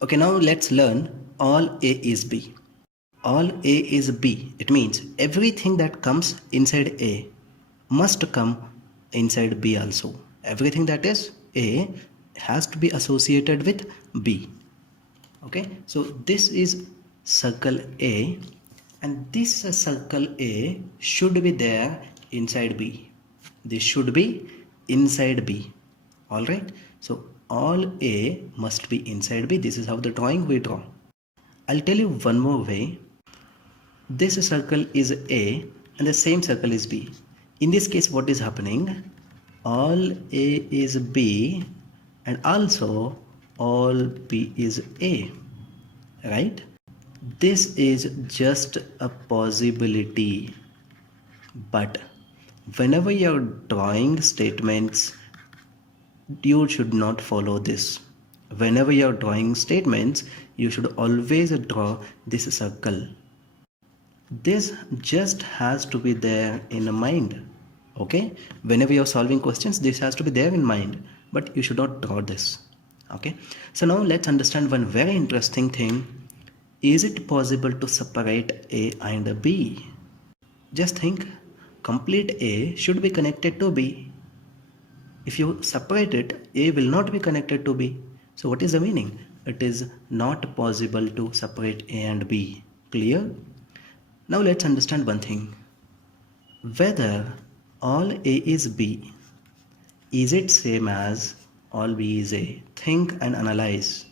Okay, now let's learn all A is B. All A is B. It means everything that comes inside A must come inside B also. Everything that is A has to be associated with B. Okay, so this is circle A, and this circle A should be there inside B. This should be inside B. All right, so all A must be inside B. This is how the drawing we draw. I'll tell you one more way. This circle is A and the same circle is B. In this case, what is happening? All A is B and also all B is A, right? This is just a possibility, but whenever you're drawing statements, you should not follow this. Whenever you're drawing statements, you should always draw this circle. This just has to be there in mind. Okay, whenever you're solving questions, this has to be there in mind, but you should not draw this. Okay, so now let's understand one very interesting thing. Is it possible to separate A and B? Just think, complete A should be connected to B. If you separate it, A will not be connected to B. So what is the meaning? It is not possible to separate A and B. Clear? Now let's understand one thing. Whether all A is B, is it same as all B is A? Think and analyze.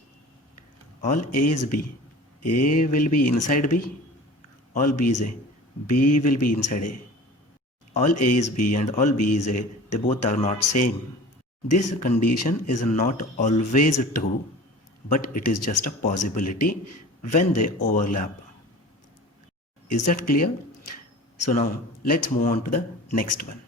All A is B. A will be inside B. All B is A. B will be inside A. All A is B and all B is A. They both are not same. This condition is not always true, but it is just a possibility when they overlap. Is that clear? So now let's move on to the next one.